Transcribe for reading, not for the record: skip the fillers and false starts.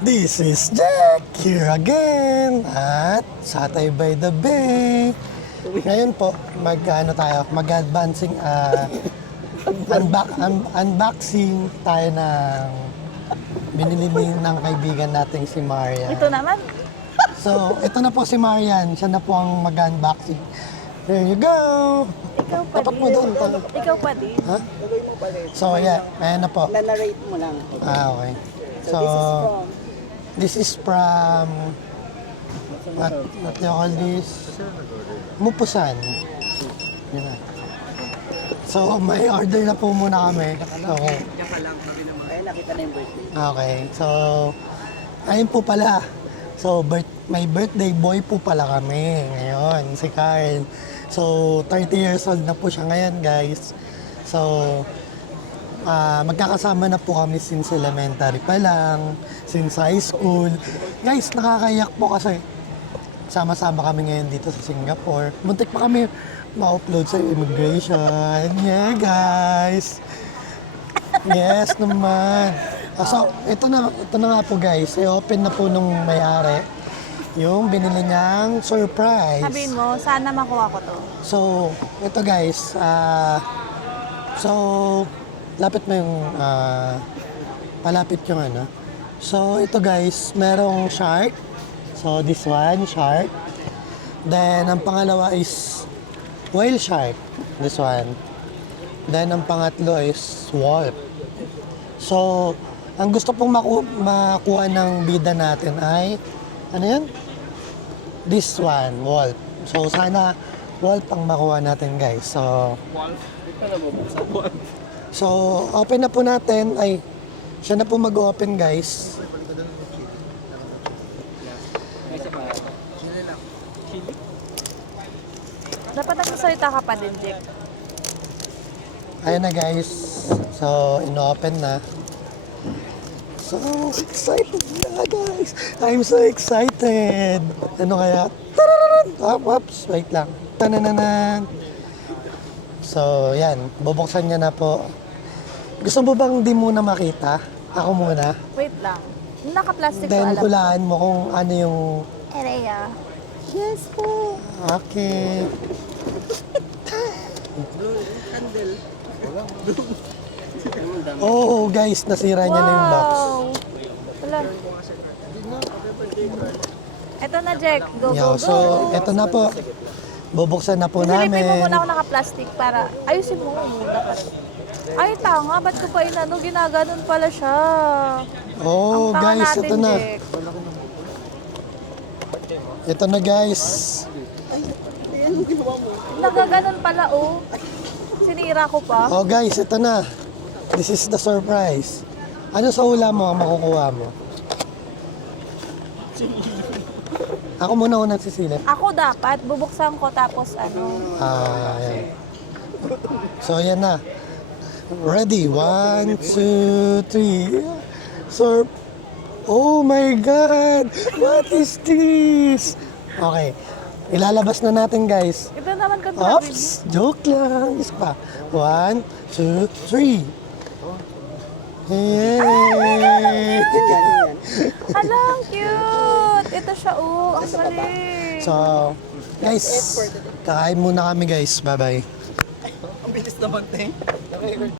This is Jack here again at Satay by the Bay. Ngayon po, mag-advancing unboxing tayo ng binili ng kaibigan nating si Marian. Ito naman. So, ito na po si Marian. Siya na po ang mag-unboxing. There you go! Ikaw pa Tapat din. mo doon. Ikaw pa din. Ha? Gagawin mo pala. So, yeah. Ayan na po. Na-narrate mo lang. Okay. So, This is from what you call this? Mupusan. Yun na. So, may order na po muna kami. So, Diyan ka lang. Kaya nakita na yung birthday. okay. So, ayun po pala. So, may birthday boy po pala kami ngayon, si Carl. So, 30 years old na po siya ngayon, guys. So, magkakasama na po kami since elementary pa lang, since high school. Guys, nakakayak po kasi sama-sama kami ngayon dito sa Singapore. Muntik pa kami ma-upload sa immigration. Yeah, guys. Yes naman. So, ito na nga po, guys. I-open na po nung may-ari yung binili niyang surprise. Sabihin mo, sana makuha ko to. So, ito guys, lapit mo yung, palapit yung ano. So, ito guys, merong shark. So, this one, shark. Then, ang pangalawa is whale shark. This one. Then, ang pangatlo is wolf. So, ang gusto pong makuha ng bida natin ay, ano yan? This one, wolf. So, sana wolf ang makuha natin, guys. So, open na po natin. Ay, siya na po mag-open, guys. Dapat nagsasalita ka pa din, Jack. Ayan na, guys. So, ino-open na. So excited na, guys. I'm so excited. Ano kaya? Oops, wait lang. Tanananan. So, yan. Bubuksan niya na po. Gusto mo bang di muna makita? Ako muna. Wait lang. Naka-plastic ko, Then, alam. hulaan mo kung ano yung... Erea. Yes po. Okay. Candle. Oo, guys. Nasira niya na yung box. Wow! Wala. Ito na, Jack. Go, go, Yo, go. so, eto na po. Bubuksan na po Silipin mo namin. muna ako naka-plastic para ayusin mo. Dapat. Ay, tanga. Ba't ko pa inano? Ginaganon pala siya. Oh, Ang tanga guys, natin, ito na. Jack. Ito na, guys. Nagaganon pala, oh. Sinira ko pa. Oh, guys, ito na. This is the surprise. Ano sa hula mo ang makukuha mo? Ako muna unang sisilip. Ako dapat, bubuksan ko tapos ano. Yan. So, yan na. Ready? 1, 2, 3. Oh my God! What is this? Okay. Ilalabas na natin, guys. Ito naman kung gagawin. Oops! Joke lang. Isa pa. 1, 2, 3. Yay! Alang, cute! Ito siya, oh. Ang mali. So, guys, kakain muna kami, guys. Bye-bye. Ang bilis naman, Teng.